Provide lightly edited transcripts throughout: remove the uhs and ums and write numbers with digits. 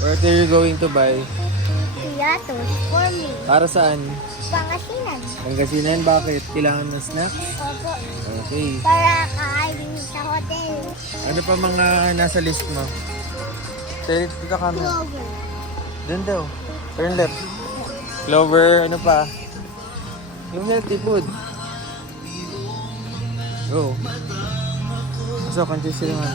What are you going to buy? Piatos for me. Para saan? Pangasinan. Pangasinan, bakit? Kailangan ng snacks? Opo. Okay. Para kakain sa hotel. Ano pa mga nasa list mo? Dito kami. Clover. Doon daw. Turn left. Clover, ano pa? Yung healthy food. Go. So, conscious sila nga.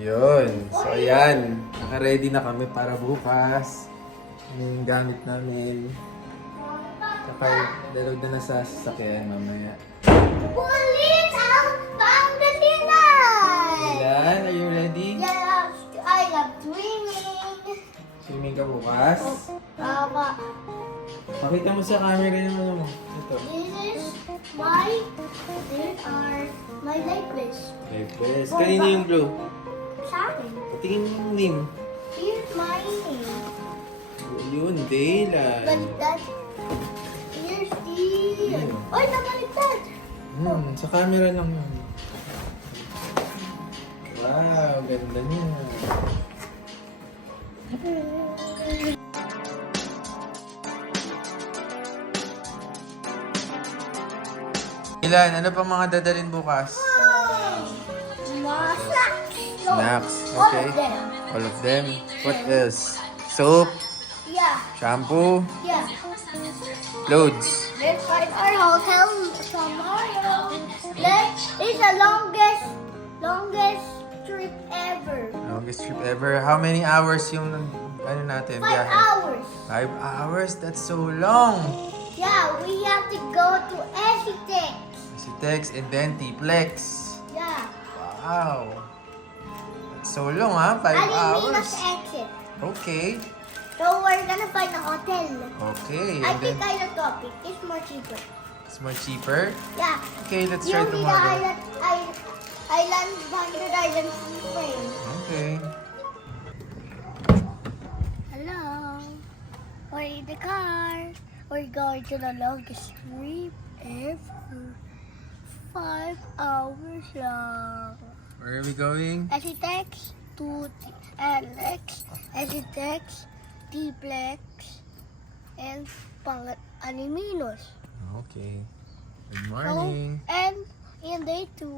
Yun. So, ayan. Naka-ready na kami para bukas. Ano yung gamit namin. Kapag dalog na sa sasakyan mamaya. Police ang Pangasinan! Ilan? Are you ready? Yes, I love swimming. Swimming ka bukas? Papa, Pakita mo sa camera yung ano mo. Ito. these are my necklace. Okay, best. Kanina yung blue. Sa akin. Patingin mo yung name. Here's my name. Yun, Daylan. Baliktad. Here's the... Oy, nabaliktad! Sa camera lang yun. Wow, ganda niya. Ilan, ano pa mga dadalhin bukas? Snacks, All okay. of them. All of them. What else? Soap, Yeah, shampoo, yeah. clothes. Let's find our hotel tomorrow. It's the longest trip ever. Longest trip ever. How many hours yung ano natin? 5 biyahe? hours. 5 hours? That's so long. Yeah, we have to go to Esitex. Citex and then T-Plex. Yeah. Wow. That's so long, ha? 5 Aliminos hours. exit. Okay. So we're gonna find a hotel. Okay. I And think then Island Topic is more cheaper. it's more cheaper. Yeah. Okay, let's You try need the tomorrow. Island 100 Island Spring. Okay. Hello. We're in the car. We're going to the longest trip ever. 5 hours long. Where are we going? Esitex to Alex, Esitex, T-Plex, and Aliminos. Okay. Good morning. And in day 2,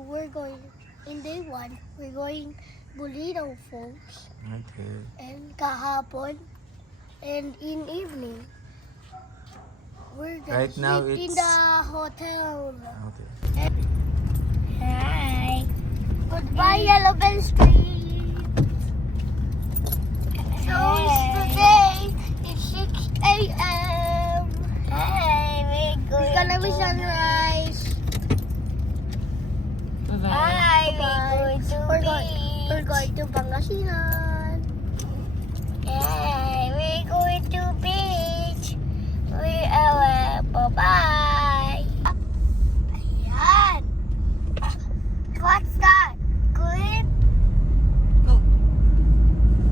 in day 1, we're going Bulino Falls. Okay. And kahapon, and in evening, we're gonna Right now, sleep in it's- the hotel. Okay. Hi. Goodbye, Yellow Bell Street. So today it's 6 a.m. Hi, it's gonna be sunrise. Hi, we're going to Pangasinan. Hey, we're going to beach. Bye-bye. Ayan. What's that? Good?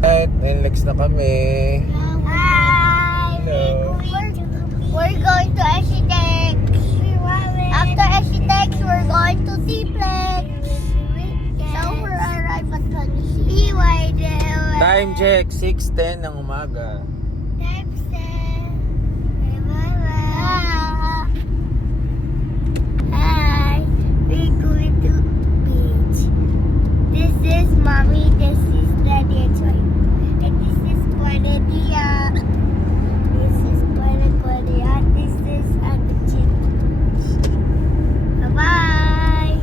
Alright, NLEX na kami. Hi. Hello. We're going to Esitex. After Esitex, we're going to T-Plex. So we're arrived at Pangasinan. Time check, 6:10 ng umaga. Hi, we're going to beach. This is mommy, this is daddy, and Joy. And this is Guanadia. This is Guanadia. This is Aguchin. Bye-bye.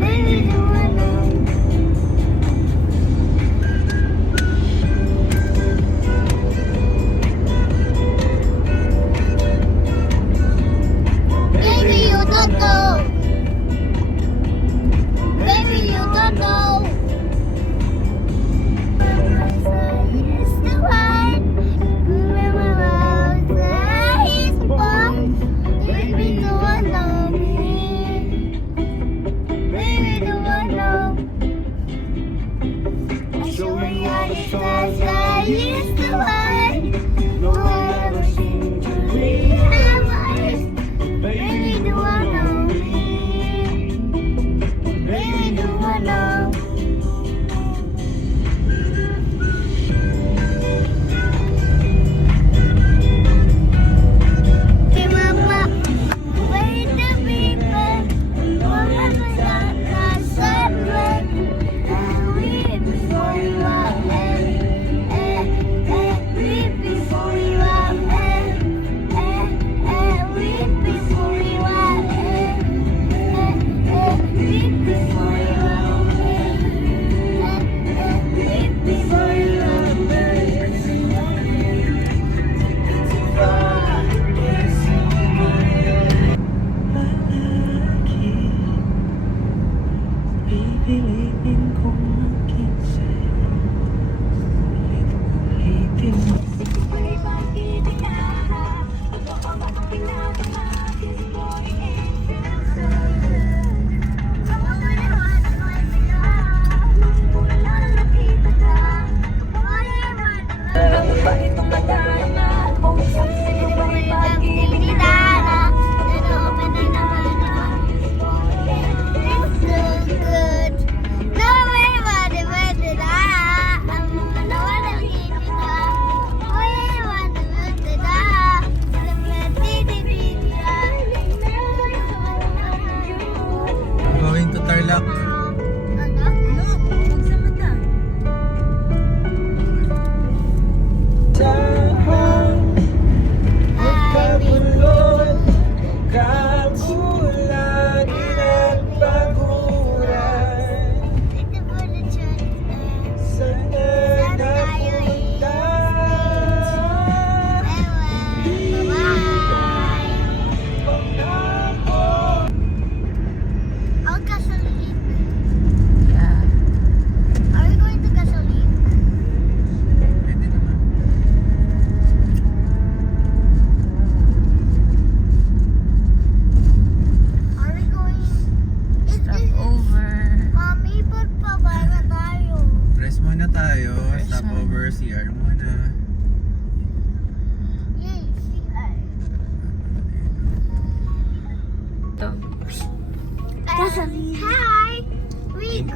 Baby, do I know?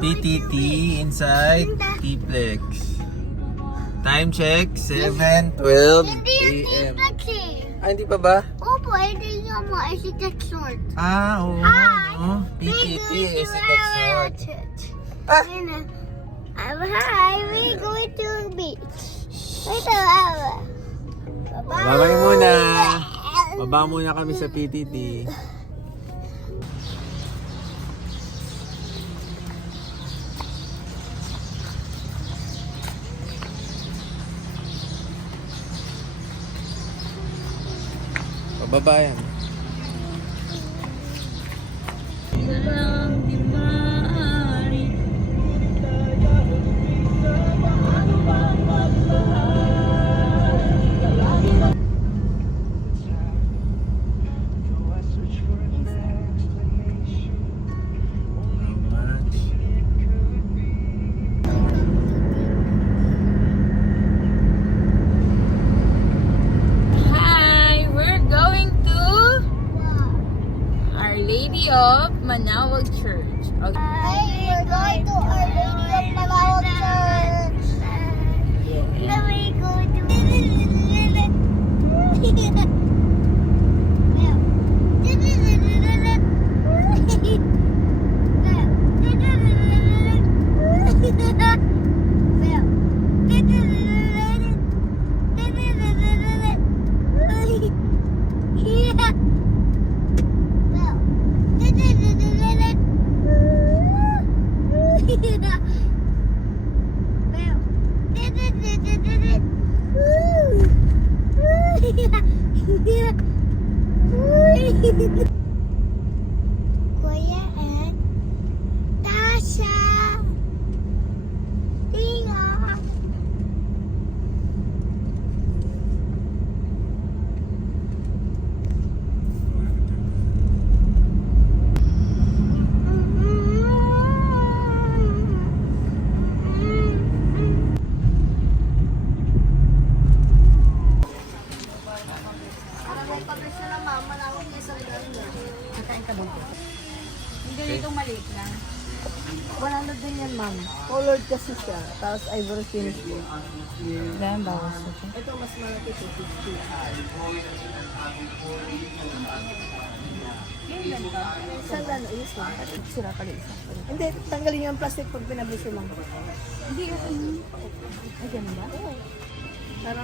PTT inside T-Plex. Time check, 7:12 Hindi yung a.m. T-Plex eh. Ah, hindi pa ba? Opo, hindi nga mo. I see that short. Ah, oo. Oh, PTT is a short. Ah! Hi, we're going to the beach. Babay muna. Baba muna kami sa PTT. Pababa yan. Hi, we're going to Our Lady of Manawag Church. Okay. We're going to Our Lady of Malawag Church. Then we go to... Kuya and Tasha. Tinga. Hindi dito maliit lang. 100 din yan, ma'am. Colored kasi siya. Tapos ivory finish din. Dahil bawas ito. Ito mas malaki, 250. Isang gano'n, is lang. Sira pala isa. Hindi, tanggalin niyo ang plastic pag pinabisi lang. Hindi, okay. Ay, ganun ba? Para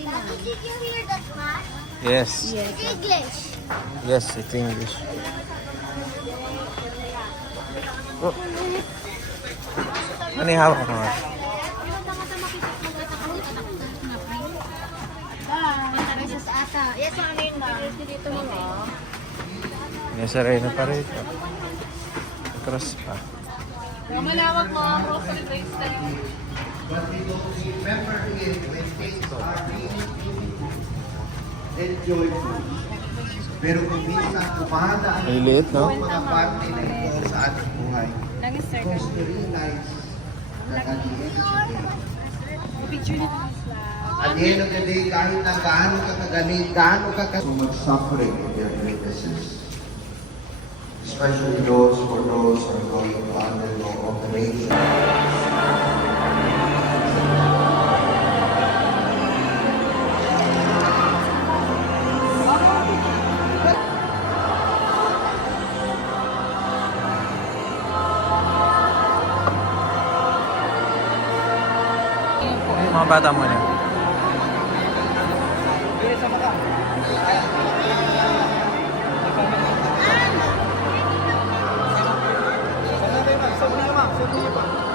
Daddy, did you hear that class? Yes. It's English. Yes, it's English. Oh. Ano yung hawak ko nga? Yes, ata. Yes, mami. Dito mo. Nasa Reyna pa rin. Cross pa. Malawak mo, grocery place na yun. But we don't remember it when things are and joyful. Pero kung minsan kumahandaan Ay, liit, no? ang mga parte na ito sa ating buhay, Langis, sir. because we realize that at the end of the day, Picture nito. at the end of the day, kahit na gaano ka kagaling, gaano ka so much suffering in their witnesses. Especially those who are going to undergo operation. Yung mga bata mo na.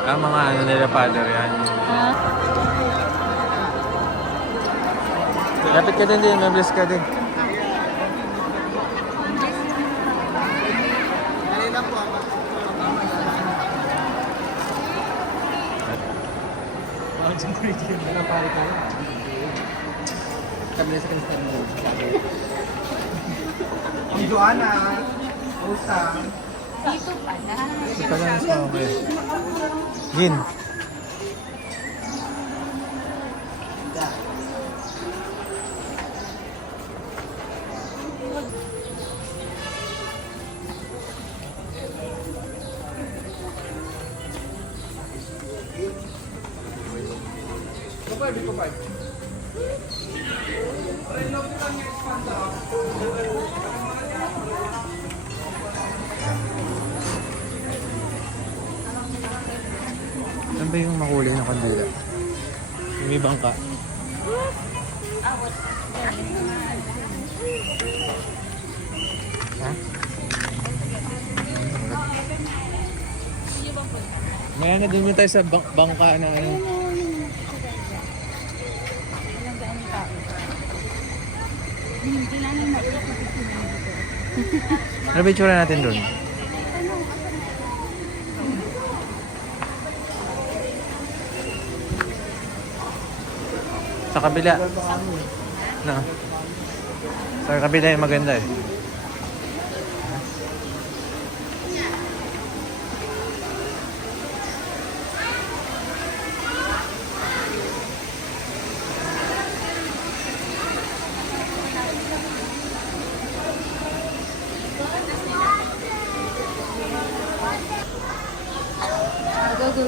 Ang mga ano nila father yan. Lapit ka din, mabless ka din. Ang Joanna, Rosa, Dito pala. Ito lang mas okay. Gin. Saan ba yung makulay na kandila? May bangka. Ha? May ano doon tayo sa bangka na ano. Ano ba yung tsura natin doon? Sa kabila. No. Sa kabila yung maganda eh. Go, go.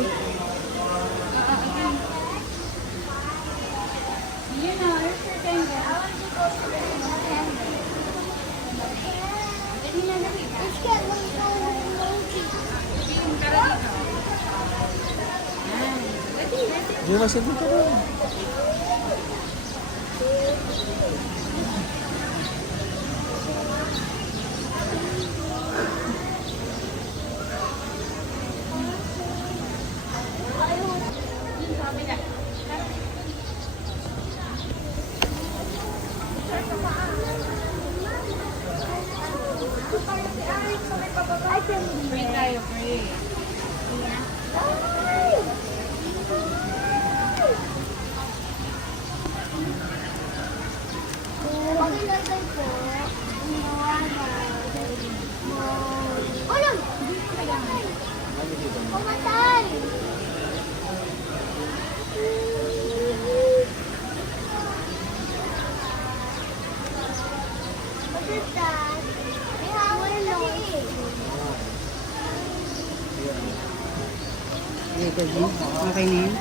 Let's get one monkey. Di ba siya dito doon? I can Pray tayo, pray. Pakilagay po. Ulam! Pumatay! What is that? May hawal lang eh. Okay na yun?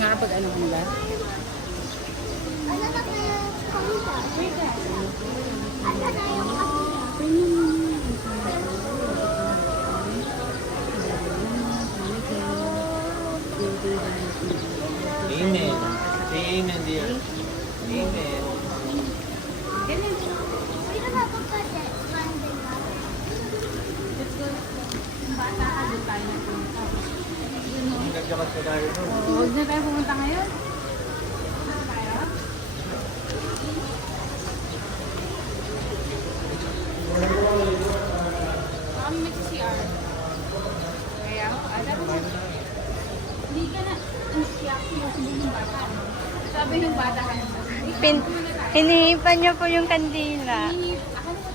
Nakapag ano ka na ba? Ano na kaya kamita? Ano na yung Amen. Amen, dear. Amen. Sino na po kasi? Monday na. Bata ka, doon tayo nagpunta. Nagjakat ka tayo doon. Huwag na tayo pumunta ngayon. Tayo? Baka kami nag-CR. Kaya ako, dapat mo. Hindi ka na, iyak yung yung bata. Sabi ng bata ka na. Hinihipan niya po yung kandila. Ako na,